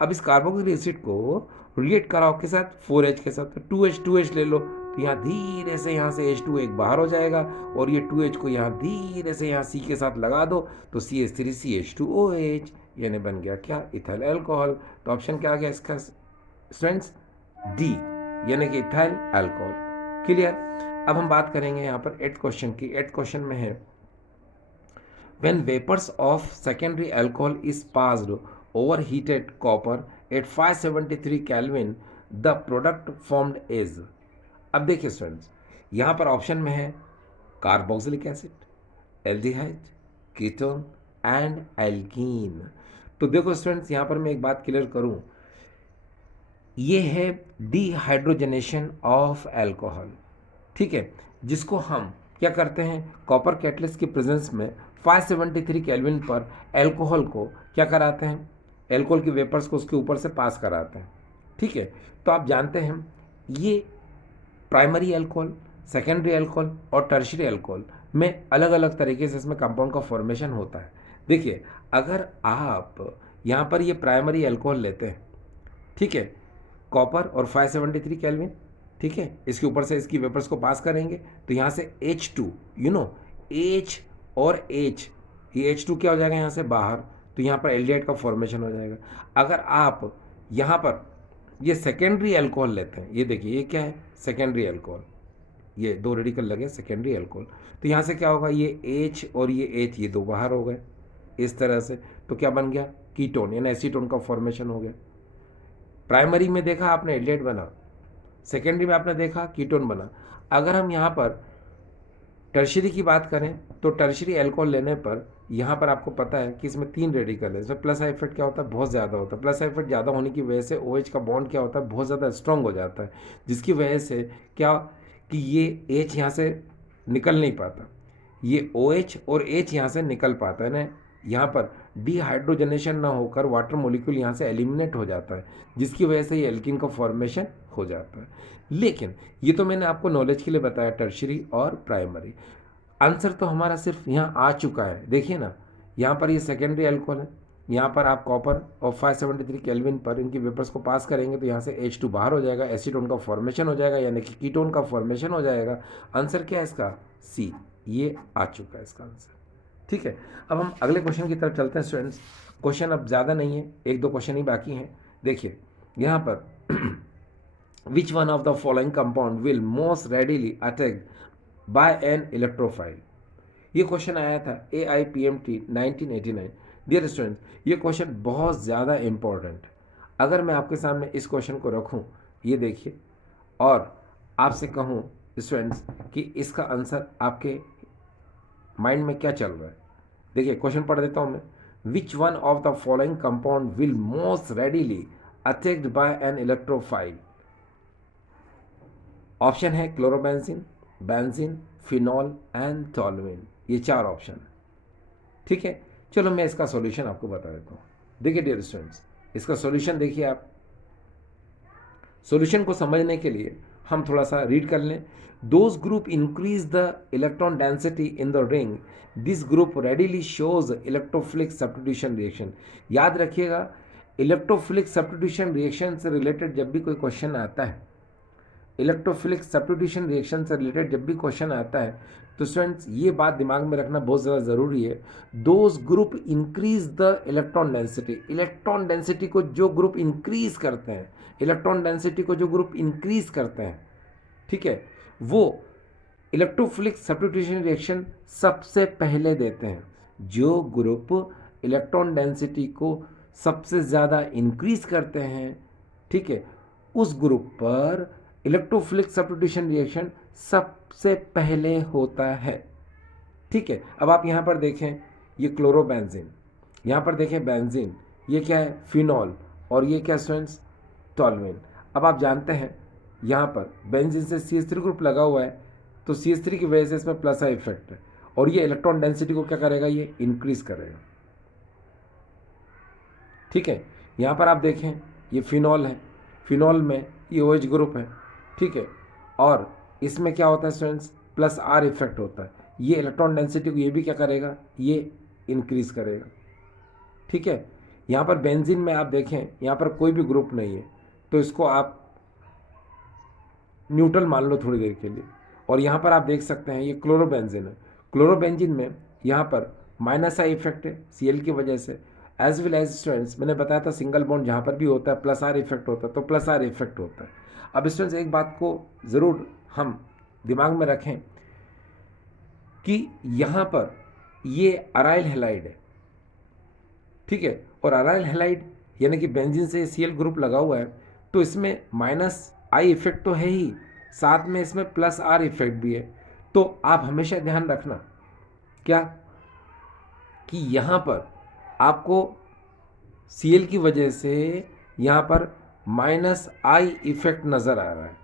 अब इस कार्बोक्सिलिक एसिड को रिएक्ट कराओ के साथ 4H के साथ, तो 2H ले लो, तो यहाँ धीरे से यहाँ से H2 एक बाहर हो जाएगा और ये 2H को यहाँ धीरे से यहाँ C के साथ लगा दो, तो CH3CH2OH, यानी बन गया क्या? Ethyl alcohol. तो ऑप्शन क्या आ गया इसका स्टूडेंट्स? D, यानी कि इथाइल अल्कोहल। क्लियर? अब हम बात करेंगे यहाँ पर 8th क्वेश्चन की। 8th क्वेश्चन में है when vapors of secondary alcohol is passed over heated copper at 573 Kelvin, the product formed is। अब देखिए स्टूडेंट्स, यहाँ पर ऑप्शन में है carboxylic acid, aldehyde, ketone and alkene. तो देखो स्टूडेंट्स, यहाँ पर मैं एक बात क्लियर करूँ, ये है डिहाइड्रोजनेशन ऑफ अल्कोहल। ठीक है, जिसको हम क्या करते हैं? कॉपर कैटलिस्ट की प्रेजेंस में 573 केल्विन पर अल्कोहल को क्या कराते हैं? अल्कोहल की वेपर्स को उसके ऊपर से पास कराते हैं। ठीक है, तो आप जानते हैं ये प्राइमरी अल्कोहल, सेकेंडरी अल्कोहल और टर्शियरी अल्कोहल में अलग अलग तरीके से इसमें कंपाउंड का फॉर्मेशन होता है। देखिए, अगर आप यहाँ पर ये प्राइमरी अल्कोहल लेते हैं, ठीक है, कॉपर और 573 केल्विन, ठीक है, इसके ऊपर से इसकी वेपर्स को पास करेंगे तो यहाँ से H2, H और H, ये H2 क्या हो जाएगा यहाँ से बाहर, तो यहाँ पर एल्डिहाइड का फॉर्मेशन हो जाएगा। अगर आप यहाँ पर ये सेकेंडरी अल्कोहल लेते हैं, ये देखिए ये क्या है, सेकेंडरी अल्कोहल, ये दो रेडिकल लगे सेकेंडरी अल्कोहल, तो यहाँ से क्या होगा, ये H और ये H, ये दो बाहर हो गए इस तरह से, तो क्या बन गया, कीटोन यानी एसीटोन का फॉर्मेशन हो गया। प्राइमरी में देखा आपने एल्डिहाइड बना, सेकेंडरी में आपने देखा कीटोन बना। अगर हम यहाँ पर टर्शियरी की बात करें तो टर्शियरी अल्कोहल लेने पर यहाँ पर आपको पता है कि इसमें 3 रेडिकल है, इसमें प्लस आई इफेक्ट क्या होता है, बहुत ज़्यादा होता है। प्लस आई इफेक्ट ज़्यादा होने की वजह से OH का बॉन्ड क्या होता है, बहुत ज़्यादा स्ट्रॉन्ग हो जाता है, जिसकी वजह से क्या कि ये H यहाँ से निकल नहीं पाता, ये OH और H यहाँ से निकल पाता है ना, यहाँ पर डिहाइड्रोजनेशन ना होकर वाटर मॉलिक्यूल यहाँ से एलिमिनेट हो जाता है, जिसकी वजह से ये एल्कीन का फॉर्मेशन हो जाता है। लेकिन ये तो मैंने आपको नॉलेज के लिए बताया टर्शियरी और प्राइमरी। आंसर तो हमारा सिर्फ यहाँ आ चुका है, देखिए ना, यहाँ पर ये सेकेंडरी अल्कोहल है, यहाँ पर आप कॉपर और 573 केल्विन पर इनकी वेपर्स को पास करेंगे तो यहाँ से H2 बाहर हो जाएगा, एसीटोन का फॉर्मेशन हो जाएगा, यानी कि कीटोन का फॉर्मेशन हो जाएगा। आंसर क्या है इसका, C, ये आ चुका है इसका आंसर। ठीक है, अब हम अगले क्वेश्चन की तरफ चलते हैं स्टूडेंट्स। क्वेश्चन अब ज़्यादा नहीं है, 1-2 क्वेश्चन ही बाकी हैं। देखिए यहाँ पर विच one of the following compound will most readily attacked by an electrophile. ये क्वेश्चन आया था AIPMT 1989। डियर स्टूडेंट्स, ये क्वेश्चन बहुत ज़्यादा इंपॉर्टेंट है। अगर मैं आपके सामने इस क्वेश्चन को रखूं, ये देखिए, और आपसे कहूं स्टूडेंट्स कि इसका आंसर आपके माइंड में क्या चल रहा है, देखिए क्वेश्चन पढ़ देता हूं मैं। Which one of the following compound will most readily attacked by an electrophile. Option है chlorobenzene, benzene, phenol and toluene, ये 4 ऑप्शन है। ठीक है, चलो मैं इसका सॉल्यूशन आपको बता देता हूँ। देखिए डियर स्टूडेंट्स, इसका सॉल्यूशन देखिए आप। सॉल्यूशन को समझने के लिए हम थोड़ा सा रीड कर लें। Those group increase the electron density in the ring, this group readily shows electrophilic substitution reaction. याद रखिएगा, इलेक्ट्रोफिलिक सब्स्टिट्यूशन रिएक्शन से रिलेटेड जब भी कोई क्वेश्चन आता है, इलेक्ट्रोफिलिक सब्स्टिट्यूशन रिएक्शन से रिलेटेड जब भी क्वेश्चन आता है, तो स्टूडेंट्स ये बात दिमाग में रखना बहुत ज़्यादा ज़रूरी है। Those group increase the electron density, electron density को जो ग्रुप इंक्रीज करते हैं, इलेक्ट्रॉन डेंसिटी को जो ग्रुप इंक्रीज करते हैं, ठीक है, वो इलेक्ट्रोफिलिक सब्स्टिट्यूशन रिएक्शन सबसे पहले देते हैं। जो ग्रुप इलेक्ट्रॉन डेंसिटी को सबसे ज़्यादा इंक्रीज करते हैं, ठीक है, उस ग्रुप पर इलेक्ट्रोफिलिक सब्स्टिट्यूशन रिएक्शन सबसे पहले होता है। ठीक है, अब आप यहाँ पर देखें, ये क्लोरोबेंजीन, यहाँ पर देखें बेंजीन, ये क्या है, फिनॉल, और ये क्या स्टूडेंट्स, टॉलुइन। अब आप जानते हैं यहाँ पर बेंजीन से CH3 ग्रुप लगा हुआ है, तो CH3 की वजह से इसमें प्लस आई इफेक्ट है, और ये इलेक्ट्रॉन डेंसिटी को क्या करेगा, ये इंक्रीज करेगा। ठीक है, यहाँ पर आप देखें, ये फिनॉल है, फिनॉल में ये OH ग्रुप है, ठीक है, और इसमें क्या होता है स्टूडेंट्स, प्लस R इफेक्ट होता है। ये इलेक्ट्रॉन डेंसिटी को ये भी क्या करेगा, ये इंक्रीज करेगा। ठीक है, यहाँ पर बेंजीन में आप देखें, यहाँ पर कोई भी ग्रुप नहीं है, तो इसको आप न्यूट्रल मान लो थोड़ी देर के लिए। और यहाँ पर आप देख सकते हैं, ये क्लोरोबेंजीन है, क्लोरोबेंजीन में यहाँ पर माइनस आई इफेक्ट है Cl की वजह से, एज वेल एज स्टूडेंट्स मैंने बताया था सिंगल बॉन्ड जहाँ पर भी होता है प्लस R इफेक्ट होता है, तो प्लस R इफेक्ट होता है। अब स्टूडेंट्स एक बात को ज़रूर हम दिमाग में रखें कि यहाँ पर ये अराइल हैलाइड है, ठीक है, और अराइल हैलाइड यानी कि बेंजीन से Cl ग्रुप लगा हुआ है, तो इसमें माइनस आई इफेक्ट तो है ही, साथ में इसमें प्लस R इफेक्ट भी है। तो आप हमेशा ध्यान रखना क्या कि यहाँ पर आपको Cl की वजह से यहाँ पर माइनस आई इफेक्ट नज़र आ रहा है,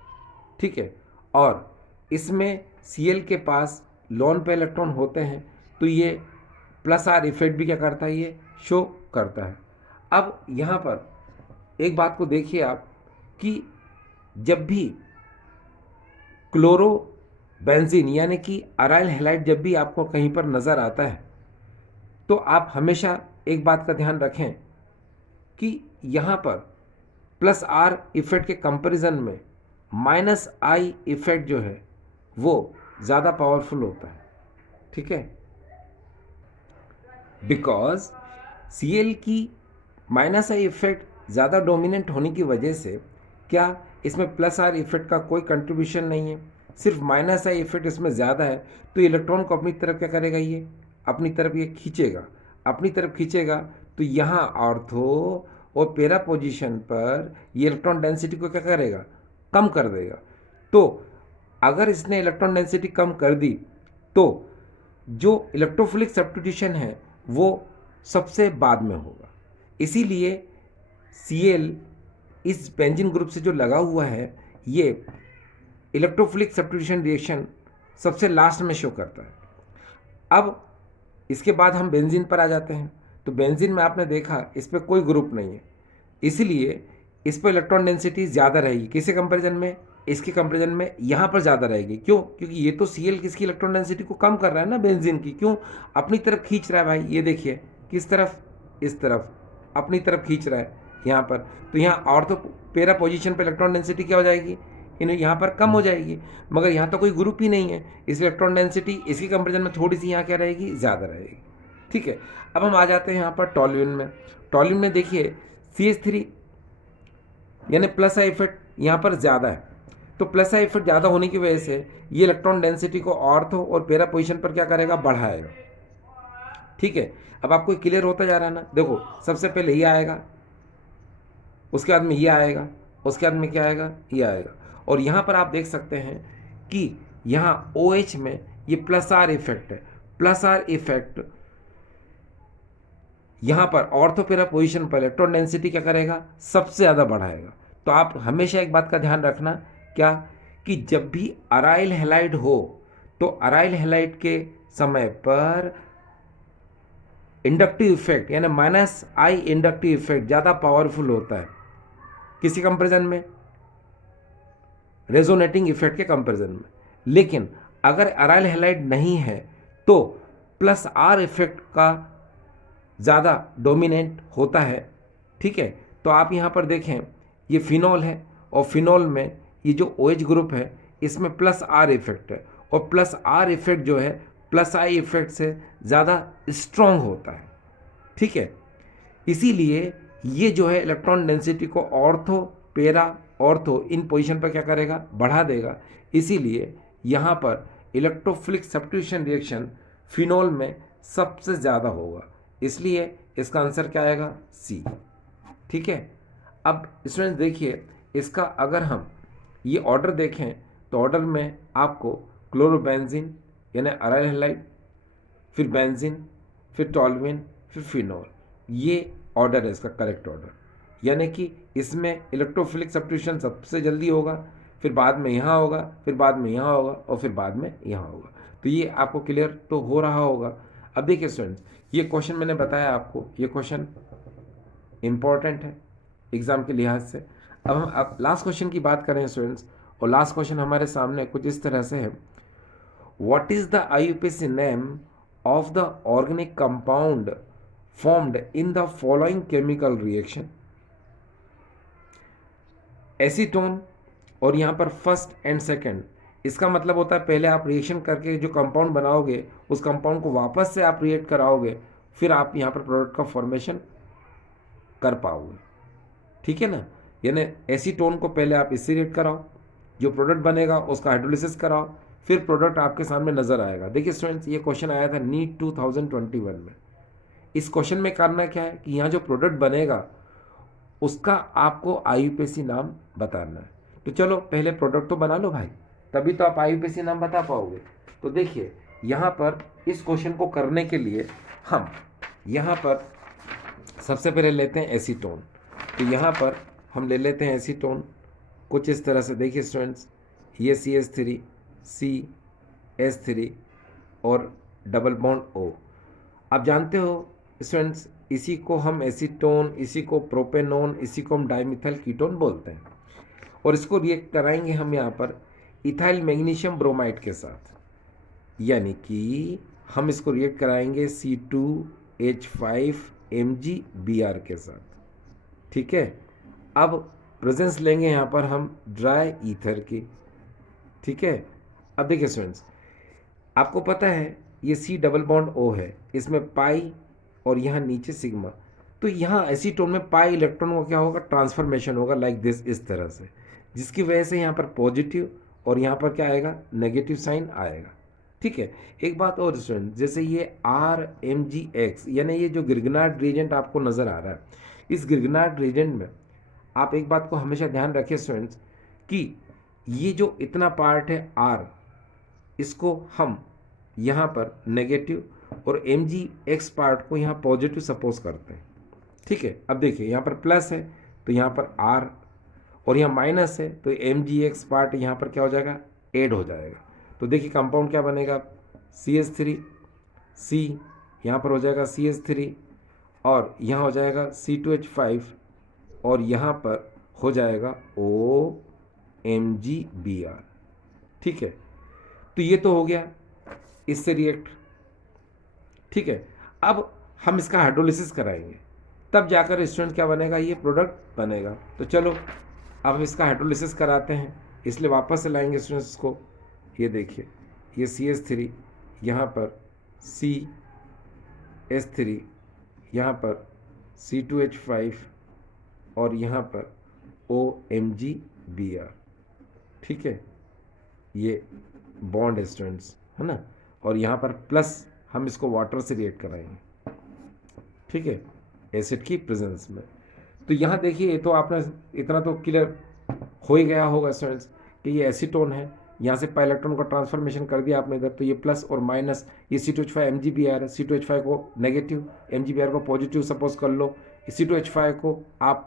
ठीक है, और इसमें Cl के पास लोन पे इलेक्ट्रॉन होते हैं, तो ये प्लस R इफेक्ट भी क्या करता है, ये शो करता है। अब यहाँ पर एक बात को देखिए आप कि जब भी क्लोरो बेंजीन यानी कि अराइल हैलाइड जब भी आपको कहीं पर नज़र आता है तो आप हमेशा एक बात का ध्यान रखें कि यहाँ पर प्लस आर इफेक्ट के कंपैरिजन में माइनस आई इफेक्ट जो है वो ज़्यादा पावरफुल होता है, ठीक है। बिकॉज Cl की माइनस आई इफेक्ट ज़्यादा डोमिनेंट होने की वजह से क्या इसमें प्लस आर इफेक्ट का कोई कंट्रीब्यूशन नहीं है, सिर्फ माइनस आई इफेक्ट इसमें ज़्यादा है, तो इलेक्ट्रॉन को अपनी तरफ क्या करेगा, ये अपनी तरफ ये खींचेगा, अपनी तरफ खींचेगा तो यहाँ ऑर्थो और पैरा पोजीशन पर ये इलेक्ट्रॉन डेंसिटी को क्या करेगा, कम कर देगा। तो अगर इसने इलेक्ट्रॉन डेंसिटी कम कर दी तो जो इलेक्ट्रोफिलिक सब्स्टिट्यूशन है वो सबसे बाद में होगा। इसीलिए Cl इस बेंजीन ग्रुप से जो लगा हुआ है ये इलेक्ट्रोफिलिक सब्स्टिट्यूशन रिएक्शन सबसे लास्ट में शो करता है। अब इसके बाद हम बेंजीन पर आ जाते हैं। तो बेंजीन में आपने देखा इस पर कोई ग्रुप नहीं है, इसलिए इस पर इलेक्ट्रॉन डेंसिटी ज़्यादा रहेगी। किसके कंपैरिजन में, इसके कंपैरिजन में यहाँ पर ज़्यादा रहेगी। क्यों, क्योंकि ये तो Cl किसकी इलेक्ट्रॉन डेंसिटी को कम कर रहा है ना, बेंजीन की। क्यों, अपनी तरफ खींच रहा है भाई, ये देखिए किस तरफ, इस तरफ अपनी तरफ खींच रहा है यहाँ पर। तो यहाँ ऑर्थो पैरा पोजीशन पर इलेक्ट्रॉन डेंसिटी क्या हो जाएगी, इन्हें यहाँ पर कम हो जाएगी, मगर यहाँ तो कोई ग्रुप ही नहीं है, इस इलेक्ट्रॉन डेंसिटी इसके कंपैरिजन में थोड़ी सी यहाँ क्या रहेगी, ज़्यादा रहेगी, ठीक है। अब हम आ जाते हैं यहाँ पर टॉल्यूइन में। टॉल्यूइन में देखिए CH3 यानी प्लस आई इफेक्ट यहाँ पर ज़्यादा है, तो प्लस आई इफेक्ट ज़्यादा होने की वजह से ये इलेक्ट्रॉन डेंसिटी को ऑर्थो और पैरा पोजीशन पर क्या करेगा, बढ़ाएगा, ठीक है। अब आपको क्लियर होता जा रहा है ना। देखो सबसे पहले ये आएगा, उसके बाद में ये आएगा, उसके बाद में क्या आएगा, ये आएगा। और यहाँ पर आप देख सकते हैं कि यहाँ OH में ये प्लस आर इफेक्ट है। प्लस आर इफेक्ट यहाँ पर ऑर्थो पैरा पोजीशन पर इलेक्ट्रॉन डेंसिटी क्या करेगा, सबसे ज़्यादा बढ़ाएगा। तो आप हमेशा एक बात का ध्यान रखना, क्या, कि जब भी अराइल हैलाइड हो तो अराइल हैलाइड के समय पर इंडक्टिव इफेक्ट यानी माइनस आई इंडक्टिव इफेक्ट ज़्यादा पावरफुल होता है। किसी कंपैरिजन में, रेजोनेटिंग इफेक्ट के कंपैरिजन में। लेकिन अगर अराइल हैलाइड नहीं है तो प्लस आर इफेक्ट का ज़्यादा डोमिनेंट होता है, ठीक है। तो आप यहाँ पर देखें ये फिनॉल है और फिनॉल में ये जो OH ग्रुप है इसमें प्लस आर इफेक्ट है, और प्लस आर इफेक्ट जो है प्लस आई इफेक्ट से ज़्यादा स्ट्रॉन्ग होता है, ठीक है। इसीलिए ये जो है इलेक्ट्रॉन डेंसिटी को ऑर्थो पैरा ऑर्थो इन पोजीशन पर क्या करेगा, बढ़ा देगा। इसीलिए यहाँ पर इलेक्ट्रोफिलिक सब्स्टिट्यूशन रिएक्शन फिनॉल में सबसे ज़्यादा होगा, इसलिए इसका आंसर क्या आएगा, C, ठीक है। अब स्टूडेंट्स देखिए इसका अगर हम ये ऑर्डर देखें तो ऑर्डर में आपको क्लोरोबेंजीन यानी अराइल हैलाइड, फिर बेंजीन, फिर टॉल्यूइन, फिर फिनॉल, ये ऑर्डर है इसका करेक्ट ऑर्डर। यानी कि इसमें इलेक्ट्रोफिलिक सब्स्टिट्यूशन सबसे जल्दी होगा, फिर बाद में यहाँ होगा, फिर बाद में यहाँ होगा, और फिर बाद में यहाँ होगा। तो ये आपको क्लियर तो हो रहा होगा। अब देखिए स्टूडेंट्स, ये क्वेश्चन मैंने बताया आपको, ये क्वेश्चन इम्पॉर्टेंट है एग्ज़ाम के लिहाज से। अब हम लास्ट क्वेश्चन की बात करें स्टूडेंट्स, और लास्ट क्वेश्चन हमारे सामने कुछ इस तरह से है, what is the IUPAC name of the organic compound formed in the following chemical reaction. Acetone और यहाँ पर फर्स्ट एंड सेकंड, इसका मतलब होता है पहले आप रिएक्शन करके जो कंपाउंड बनाओगे उस कंपाउंड को वापस से आप रिएक्ट कराओगे, फिर आप यहाँ पर प्रोडक्ट का फॉर्मेशन कर पाओगे, ठीक है ना। यानी एसीटोन को पहले आप इससे रिएक्ट कराओ, जो प्रोडक्ट बनेगा उसका हाइड्रोलिसिस कराओ, फिर प्रोडक्ट आपके सामने नज़र आएगा। देखिए स्टूडेंट्स ये क्वेश्चन आया था नीट 2021 में। इस क्वेश्चन में करना क्या है कि यहाँ जो प्रोडक्ट बनेगा उसका आपको IUPAC नाम बताना है। तो चलो पहले प्रोडक्ट तो बना लो भाई, तभी तो आप IUPAC नाम बता पाओगे। तो देखिए यहाँ पर इस क्वेश्चन को करने के लिए हम यहाँ पर सबसे पहले लेते हैं एसीटोन। तो यहाँ पर हम ले लेते हैं एसीटोन कुछ इस तरह से। देखिए स्टूडेंट्स ये CH3 CH3 और डबल बॉन्ड O। आप जानते हो स्टूडेंट्स इसी को हम एसीटोन, इसी को प्रोपेनोन, इसी को हम डाइमिथाइल कीटोन बोलते हैं। और इसको रिएक्ट कराएंगे हम यहाँ पर इथाइल मैग्नीशियम ब्रोमाइड के साथ, यानी कि हम इसको रिएक्ट कराएंगे C2H5MgBr के साथ, ठीक है। अब प्रेजेंस लेंगे यहाँ पर हम ड्राई ईथर की, ठीक है। अब देखिए स्टूडेंट्स, आपको पता है ये C डबल बॉन्ड O है, इसमें पाई और यहाँ नीचे सिग्मा, तो यहाँ एसीटोन में पाई इलेक्ट्रॉन को क्या होगा, ट्रांसफॉर्मेशन होगा लाइक दिस, इस तरह से, जिसकी वजह से यहाँ पर पॉजिटिव और यहाँ पर क्या आएगा, नेगेटिव साइन आएगा, ठीक है। एक बात और स्टूडेंट, जैसे ये RMgX यानी ये जो गिरगनार्ड रीजेंट आपको नज़र आ रहा है, इस गिरगनार्ड रीजेंट में आप एक बात को हमेशा ध्यान रखें स्टूडेंट्स कि ये जो इतना पार्ट है R, इसको हम यहाँ पर नेगेटिव और MgX पार्ट को यहाँ पॉजिटिव सपोज करते हैं, ठीक है। अब देखिए यहाँ पर प्लस है तो यहाँ पर R, और यहाँ माइनस है तो MgX पार्ट यहाँ पर क्या हो जाएगा, ऐड हो जाएगा। तो देखिए कंपाउंड क्या बनेगा, CH3, C यहाँ पर हो जाएगा CH3, और यहाँ हो जाएगा C2H5, और यहाँ पर हो जाएगा OMgBr, ठीक है। तो ये तो हो गया इससे रिएक्ट, ठीक है। अब हम इसका हाइड्रोलिसिस कराएंगे, तब जाकर स्टूडेंट क्या बनेगा, ये प्रोडक्ट बनेगा। तो चलो अब हम इसका हाइड्रोलिसिस कराते हैं, इसलिए वापस से लाएंगे स्टूडेंट्स को। ये देखिए ये CH3, यहाँ पर CH3, यहाँ पर C2H5, और यहाँ पर OMgBr, ठीक है। ये बॉन्ड है स्टूडेंट्स, है ना, और यहाँ पर प्लस हम इसको वाटर से रिएक्ट कराएंगे, ठीक है, एसिड की प्रेजेंस में। तो यहाँ देखिए, ये तो आपने इतना तो क्लियर हो ही गया होगा स्टूडेंट्स कि ये एसीटोन है, यहाँ से पाई इलेक्ट्रॉन को ट्रांसफॉर्मेशन कर दिया आपने इधर, तो ये प्लस और माइनस, ये C2H5MgBr है, C2H5 को नेगेटिव, MgBr को पॉजिटिव सपोज कर लो, C2H5 को आप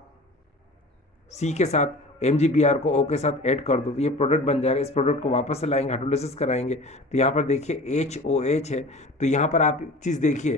C के साथ, MgBr को O के साथ ऐड कर दो, तो ये प्रोडक्ट बन जाएगा। इस प्रोडक्ट को वापस से लाएंगे, हाइड्रोलिसिस कराएंगे, तो यहाँ पर देखिए HOH है। तो यहाँ पर आप चीज़ देखिए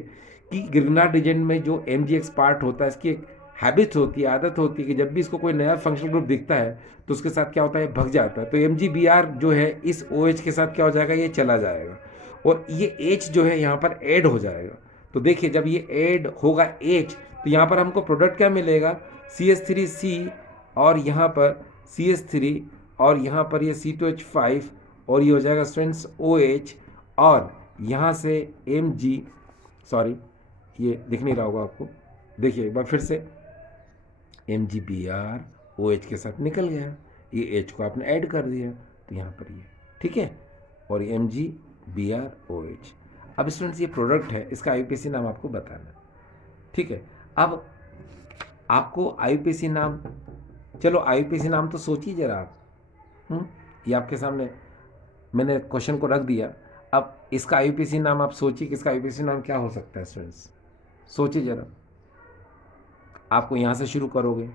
कि गिरगनार्ड रीजेंट में जो MgX पार्ट होता है, इसकी एक हैबिट होती है, आदत होती है कि जब भी इसको कोई नया फंक्शनल ग्रुप दिखता है तो उसके साथ क्या होता है, भग जाता है। तो MgBr जो है इस OH के साथ क्या हो जाएगा, ये चला जाएगा, और ये H जो है यहाँ पर ऐड हो जाएगा। तो देखिए जब ये ऐड होगा H, तो यहाँ पर हमको प्रोडक्ट क्या मिलेगा, CH3C, और यहाँ पर CH3, और यहाँ पर ये C2H5, और ये हो जाएगा स्टूडेंट्स OH, और यहाँ से सॉरी ये दिख नहीं रहा होगा आपको, देखिए एक बार फिर से, MgBr OH के साथ निकल गया, ये H को आपने ऐड कर दिया, तो यहाँ पर ये, ठीक है, और ये MgBr OH। अब स्टूडेंट्स ये प्रोडक्ट है, इसका IUPAC नाम आपको बताना, ठीक है। अब आपको IUPAC नाम, चलो IUPAC नाम तो सोचिए जरा आप, ये आपके सामने मैंने क्वेश्चन को रख दिया। अब इसका IUPAC नाम आप सोचिए कि इसका IUPAC नाम क्या हो सकता है स्टूडेंट्स, सोचिए जरा। आपको यहाँ से शुरू करोगे,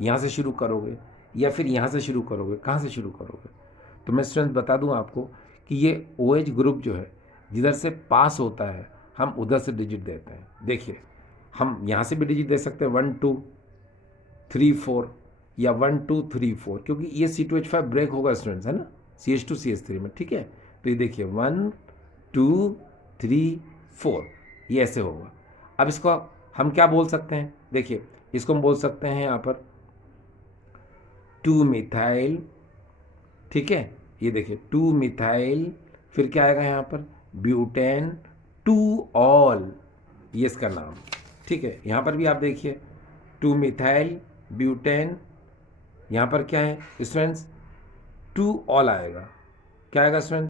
यहाँ से शुरू करोगे, या फिर यहाँ से शुरू करोगे, कहाँ से शुरू करोगे? तो मैं स्टूडेंट्स बता दूँ आपको कि ये OH ग्रुप जो है, जिधर से पास होता है हम उधर से डिजिट देते हैं। देखिए हम यहाँ से भी डिजिट दे सकते हैं 1 2 3 4, या 1 2 3 4, क्योंकि ये C2H5 ब्रेक होगा स्टूडेंट्स, है ना, CH2 CH3 में, ठीक है। तो ये देखिए 1 2 3 4, ये ऐसे होगा। अब इसको हम क्या बोल सकते हैं, देखिए इसको हम बोल सकते हैं यहाँ पर 2 मिथाइल, ठीक है। ये देखिए 2 मिथाइल, फिर क्या आएगा यहाँ पर ब्यूटेन 2 ऑल, ये इसका नाम, ठीक है। यहाँ पर भी आप देखिए 2 मिथाइल ब्यूटेन, यहाँ पर क्या है स्टूडेंट्स 2 ऑल आएगा, क्या आएगा स्टूडेंट,